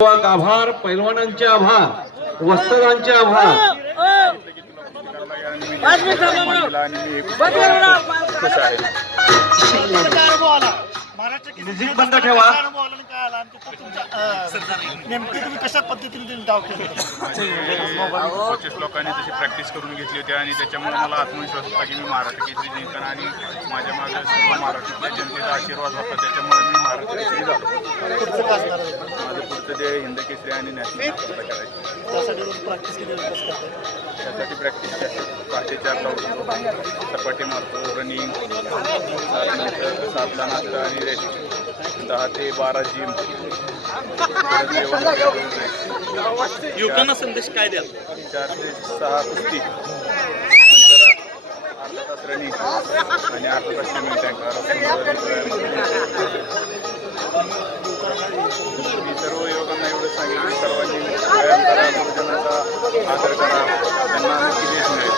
आभार, पैलवानांचे आभार, वस्त्रदांचे आभार. म्युझिक बंद ठेवा. नेमकी तुम्ही कशा पद्धतीने डाव केले? लोकांनी तशी प्रॅक्टिस करून घेतली होती आणि त्याच्यामुळे मला आत्मविश्वास होता की मी महाराष्ट्र केसरी जिंकणार आणि माझ्या मागे सर्व महाराष्ट्रातल्या जनतेचा आशीर्वाद होता. त्याच्यामुळे मी महाराष्ट्र केसरी झालो. माझं पुढचं ते हिंद केसरी आणि नॅशनल करायचं. त्यासाठी प्रॅक्टिस केली. त्यासाठी प्रॅक्टिस पहाटे 4ला उठतो, सपाटी मारतो, रनिंग, 7ला नाश्ता आणि रेस्ट, 10 ते 12 जिम. युवकांना संदेश काय द्याल? 4 ते 6 कुस्ती, नंतर अर्धा तास रनिंग आणि अर्धा तास स्विमिंग टँक. मी सर्व युवकांना एवढं सांगेन की सर्वांनी व्यायाम करा, गुरुजनांचा आदर करा, त्यांना नक्की यश मिळेल.